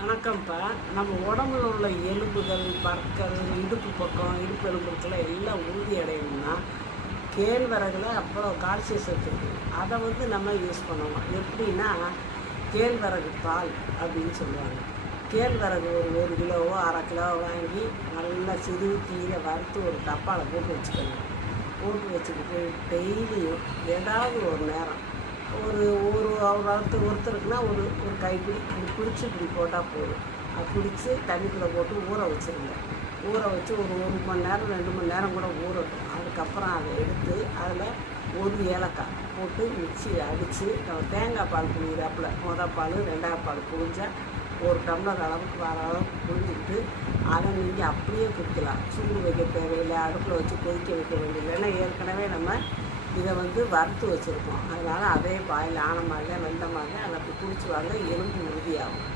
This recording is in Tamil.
வணக்கம்ப்பா. நம்ம உடம்புல உள்ள எலும்புகள், பற்கள், இடுப்பு பக்கம், இடுப்பு எலும்புக்கெல்லாம் எல்லாம் உறுதி அடையணும்னா, கேழ்வரகுல அவ்வளோ கால்சியம் சத்து இருக்குது. அதை நம்ம யூஸ் பண்ணணும். எப்படின்னா, கேழ்வரகு பால் அப்படின்னு சொல்லுவாங்க. கேழ்வரகு ஒரு கிலோவோ 1/2 கிலோவோ வாங்கி நல்லா சிறு தீர வறுத்து ஒரு டப்பாவில் போட்டு வச்சுக்கணும். போட்டு வச்சுக்கிட்டு டெய்லியும் ஏதாவது ஒரு நேரம் ஒரு ஒரு ஒருத்தருக்குன்னா ஒரு ஒரு கைப்பிடி இப்படி பிடிச்சி இப்படி போட்டால் போதும். அது பிடிச்சி தண்ணிக்குள்ளே போட்டு ஊற வச்சுருங்க. ஊற வச்சு ஒரு 1 மணி நேரம் 2 மணி நேரம் கூட ஊறட்டும். அதுக்கப்புறம் அதை எடுத்து அதில் ஒரு ஏலக்காய் போட்டு மிக்சியில் அடித்து நம்ம தேங்காய் பால் புழியிறாப்புல பால் 2ஆவது பால் புழிஞ்சால் 1 டம்ளர் அளவுக்கு வர அளவுக்கு புழிஞ்சிக்கிட்டு அதை நீங்கள் அப்படியே குடிக்கலாம். சூடு வைக்க தேவையில்லை, அடுப்பில் வச்சு கொதிக்க வைக்க வேண்டியதில்லை. ஏன்னா ஏற்கனவே நம்ம இதை வறுத்து வச்சுருக்கோம். அதனால் அதே பாயில் ஆன மாதிரியே வெந்த மாதிரியே அதை அப்படி குடிச்சு வாங்க, எலும்பு உறுதியாகும்.